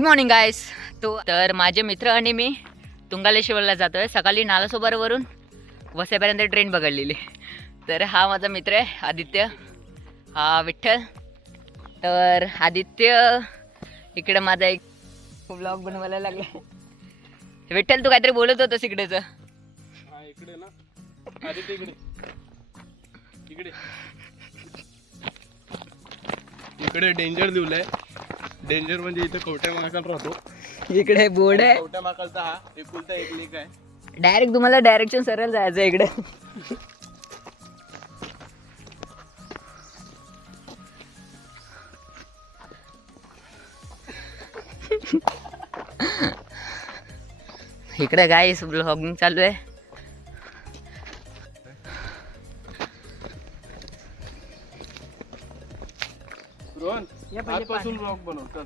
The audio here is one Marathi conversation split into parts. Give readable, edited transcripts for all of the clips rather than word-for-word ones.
Good morning guys. तर माझे मित्र आणि मी तुंगालेश्वरला जातो आहे. सकाळी नालासोपारावरून वसईपर्यंत ट्रेन पकडलेली. तर हा माझा मित्र आहे आदित्य, हा विठ्ठल. तर आदित्य इकडे माझा एक ब्लॉग बनवायला लागला. विठ्ठल तू काहीतरी बोलत होतस इकडेच. इकडे ना आदित्य इकडे इकडे इकडे डेंजर दिवलंय. डेंजर म्हणजे इथे कवट्या महाकाल राहतो. इकडे बोर्ड आहे. कवट्या महाकालचा हा एकुलता एक लेक आहे. डायरेक्ट तुम्हाला डायरेक्शन सरळ जायचं इकडे. इकडे गाईस ब्लॉगिंग चालू आहे. रोहन आजपासून ब्लॉग बनवतात.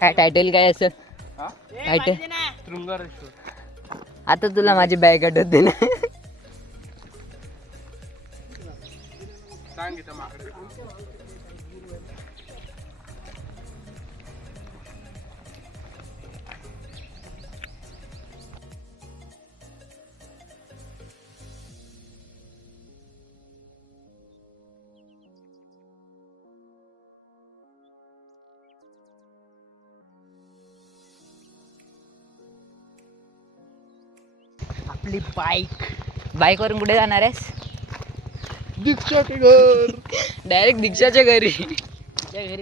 काय टायटल काय असेल? टायटल शृंगारेश्वर. आता तुला माझी बॅग आठवते ना. सांग इथं माकडे. आपली बाईकवरून कुठे जाणार आहेस? दीक्षा के घर. डायरेक्ट दीक्षाच्या घरी. काय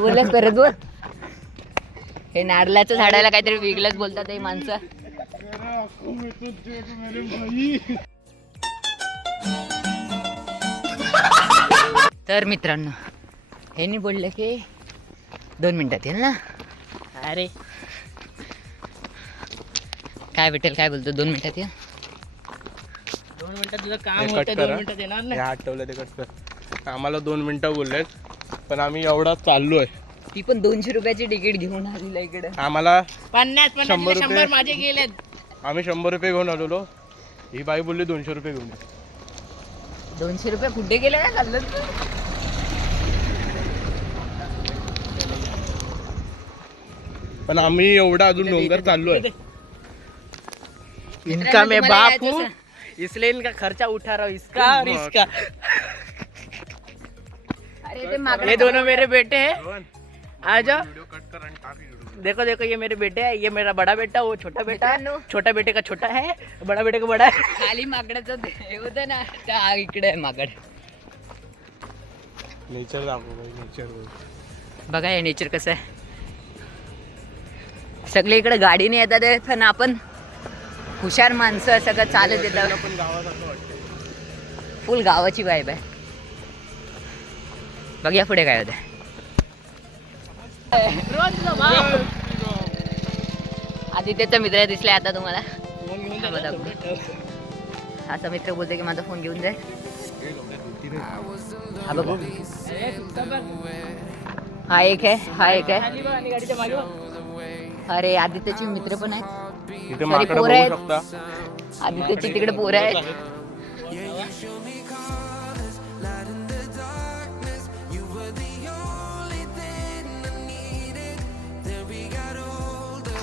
बोललास परत बोल. हे नारळाचं झाडाला काहीतरी वेगळंच बोलतात हे माणसं. तर मित्रांनो ह्यांनी बोललं की 2 मिनिटात येईल ना. अरे काय भेटेल काय बोलतो 2 मिनिटात ये. 2 मिनिटात तुझं काम होतं, 2 मिनिटात येणार नाही. आठवलं ते कट कर. आम्हाला 2 मिनिटं बोललेत पण आम्ही एवढा चाललोय. ती पण 200 रुपयाची तिकीट घेऊन आलेला इकडे. आम्हाला 50 100 100 माझे गेलेत. आम्ही 100 रुपये घेऊन आलेलो. ही बाई बोलली 200 रुपये घेऊन ये. 200 रुपये कुठे गेले काय चाललं? पण आम्ही एवढा अजून डोंगर चाललोय. इनका मैं तुम्हाला बाप यायचं हूँ, इसलिए इनका खर्चा उठा रहा हूँ, इसका और इसका. अरे ते मागं ये दोनों मेरे बेटे हैं. रोहन, आ जाओ. व्हिडिओ कट कर आणि टाक व्हिडिओ. देखो देखो ये मेरे बेटे हैं. ये मेरा बड़ा बेटा, वो छोटा बेटा है. मित्रांनो. छोटा बेटे का छोटा है, बड़ा बेटे का बड़ा है. खाली माकडाचं हे होतं ना, त्या इकडे आहे माकड. नेचर दाखव भाई, नेचर. बघा हे नेचर कसं आहे. सगळे इकडे गाडीने येतात आहे, पण आपण हुशार माणसं सगळं चालत येतात. पण गावासारखं वाटतं. फुल गावाची वाईब आहे. बघूया पुढे काय होतं. आदित्यचा मित्र दिसलाय आता तुम्हाला. असा मित्र बोलतो की माझा फोन घेऊन जाय. हा बघू, हा एक आहे, हा एक आहे. गाडीच्या मागे बघ. अरे आदित्यचे मित्र पण आहेत. इथे Sorry, माकडं पोरं बघू आहेत. शकता. आदित्यची तिकडे पोरं आहेत.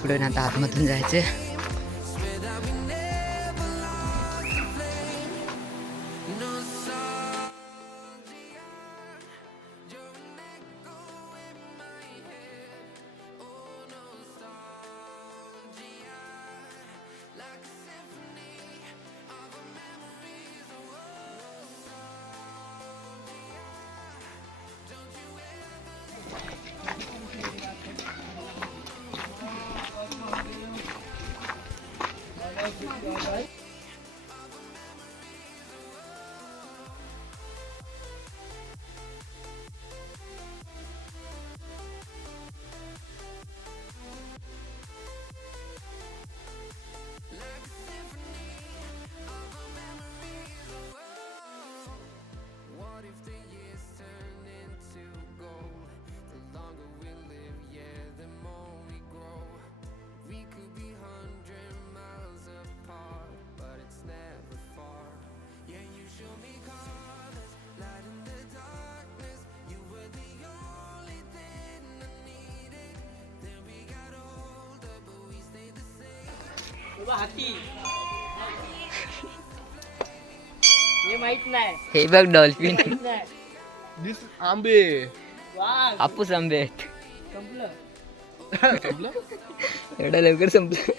पुढे ना आता आतमधून जायचं. बाबा हाती हे माहित नाही हे बघ डॉल्फिन. माहित नाही दिस आंबे. वाघ हापूस आंबे आहेत. संपलं संपलं? एवढा लवकर संपलं.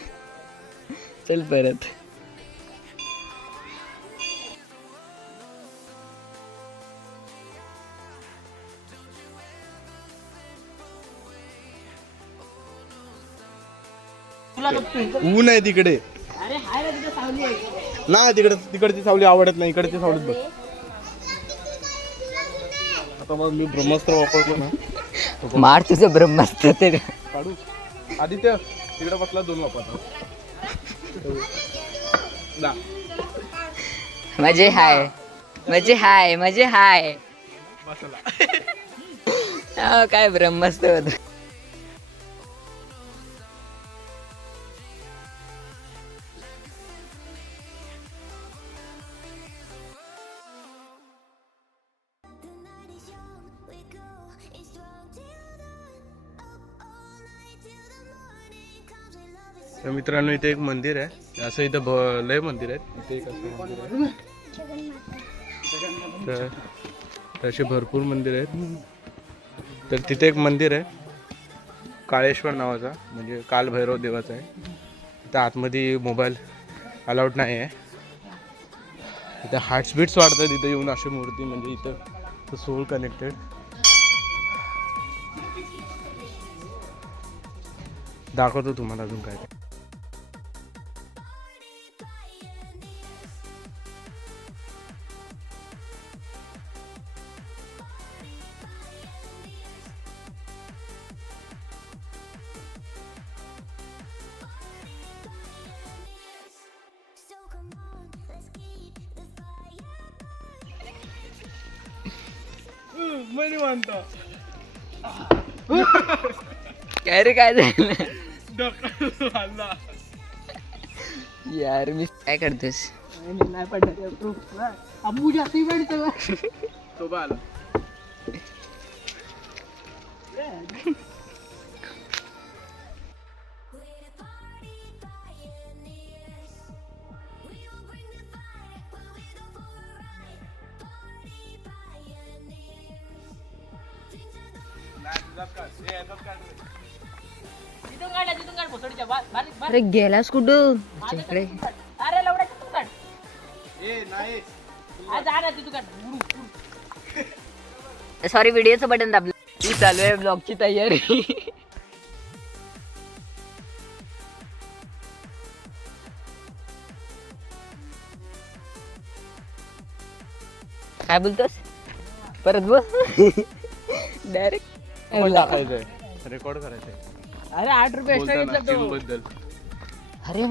चल परत. तुला बघतो ऊन आहे तिकडे. अरे हाय ना तिथे सावली आहे ना तिकडची सावली आवडत नाही, इकडची सावलीत बघ. आता मग मी ब्रह्मास्त्र वापरतो ना, मार तुझं ब्रह्मास्त्र ते. काढू. आदित्य तिकडे बसला 2 वापरतो. दा. मजे हाय मजे हाय मजे हाय. बसला. हा, काय ब्रह्मास्त्र होत. तर मित्रांनो इथे एक मंदिर आहे, असं इथं लय मंदिर आहेत. इथे एक असं मंदिर आहे. तर असे भरपूर मंदिर आहेत. तर तिथे एक मंदिर आहे काळेश्वर नावाचा, म्हणजे कालभैरव देवाचा आहे. इथं आतमध्ये मोबाईल अलाउड नाही आहे. इथं हार्टबीट्स वाढतात इथं येऊन अशी मूर्ती, म्हणजे इथं सोल कनेक्टेड. दाखवतो तुम्हाला अजून काय. काय रे काय झालं यार, मी काय करतोस. नाही पडलं अब्बू जास्ती पडतं तो बाल. तिथून काढ भोसडीच्या बारीक बारीक. अरे गेलास कुठं इकडे. अरे लवड्या तिथून काढ. ए नाही आज जा ना तिथून काढ. सॉरी, व्हिडिओचं बटन दाबलं. ती चालू आहे ब्लॉगची तयारी. काय बोलतोस परत बोल. डायरेक्ट टाकायचंय, रेकॉर्ड करायचंय. अरे 8 रुपये एक्स्ट्रा बोलताना घेतला तो टीम बद्दल. अरे